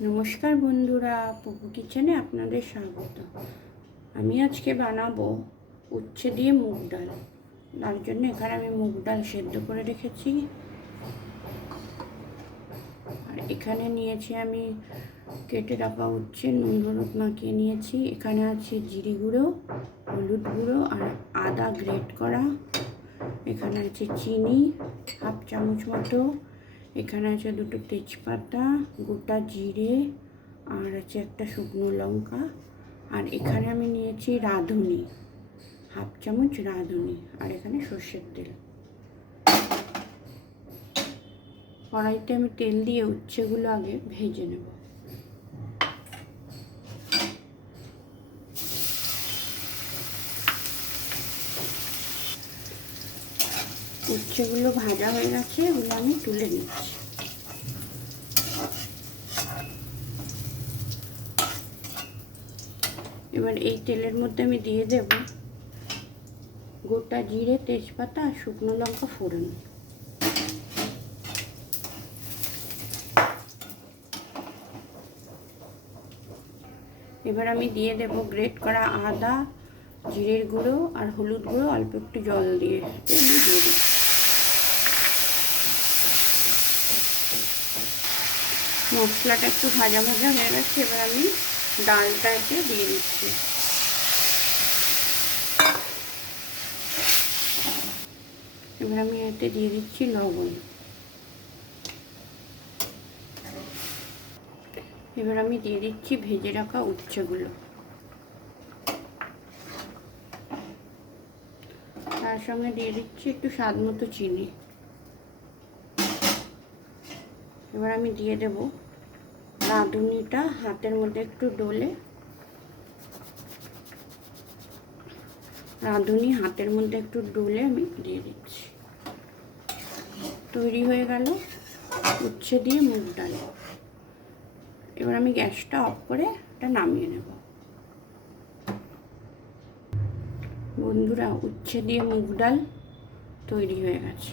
নমস্কার বন্ধুরা, পুপু কিচেনে আপনাদের স্বাগত। আমি আজকে বানাবো উচ্ছে দিয়ে মুগ ডাল। তার জন্য এখানে আমি মুগ ডাল সেদ্ধ করে রেখেছি, আর এখানে নিয়েছি আমি কেটে রাখা উচ্ছে, নুন হলুদ মাখিয়ে নিয়েছি। এখানে আছে জিরে গুঁড়ো, হলুদ গুঁড়ো আর আদা গ্রেট করা। এখানে আছে চিনি হাফ চামচ মতো। এখানে আছে দুটো তেজপাতা, গোটা জিরে, আর আছে একটা শুকনো লঙ্কা। আর এখানে আমি নিয়েছি রাঁধুনি, হাফ চামচ রাঁধুনি। আর এখানে সর্ষের তেল। কড়াইতে আমি তেল দিয়ে উচ্ছেগুলো আগে ভেজে নেব। উচ্ছেগুলো ভাজা হয়ে গেছে, ওগুলো আমি তুলে নিচ্ছি। এবার এই তেলের মধ্যে আমি দিয়ে দেব গোটা জিরে, তেজপাতা আর শুকনো লঙ্কা ফোড়ন। এবার আমি দিয়ে দেব গ্রেট করা আদা, জিরের গুঁড়ো আর হলুদ গুঁড়ো অল্প একটু জল দিয়ে দিয়ে দিচ্ছি। মশলাটা একটু ভাজা ভাজা হয়ে গেছে, এবার আমি ডালটাকে দিয়ে দিচ্ছি। এবার আমি এতে দিয়ে দিচ্ছি লবণ। এবার আমি দিয়ে দিচ্ছি ভেজে রাখা উচ্ছেগুলো। তার সঙ্গে দিয়ে দিচ্ছি একটু স্বাদ মতো চিনি। এবার আমি দিয়ে দেব রাঁধুনিটা হাতের মধ্যে একটু ডলে, রাঁধুনি হাতের মধ্যে একটু ডলে আমি দিয়ে দিচ্ছি। তৈরি হয়ে গেল উচ্ছে দিয়ে মুগ ডাল। এবার আমি গ্যাসটা অফ করে এটা নামিয়ে নেব। বন্ধুরা, উচ্ছে দিয়ে মুগ ডাল তৈরি হয়ে গেছে।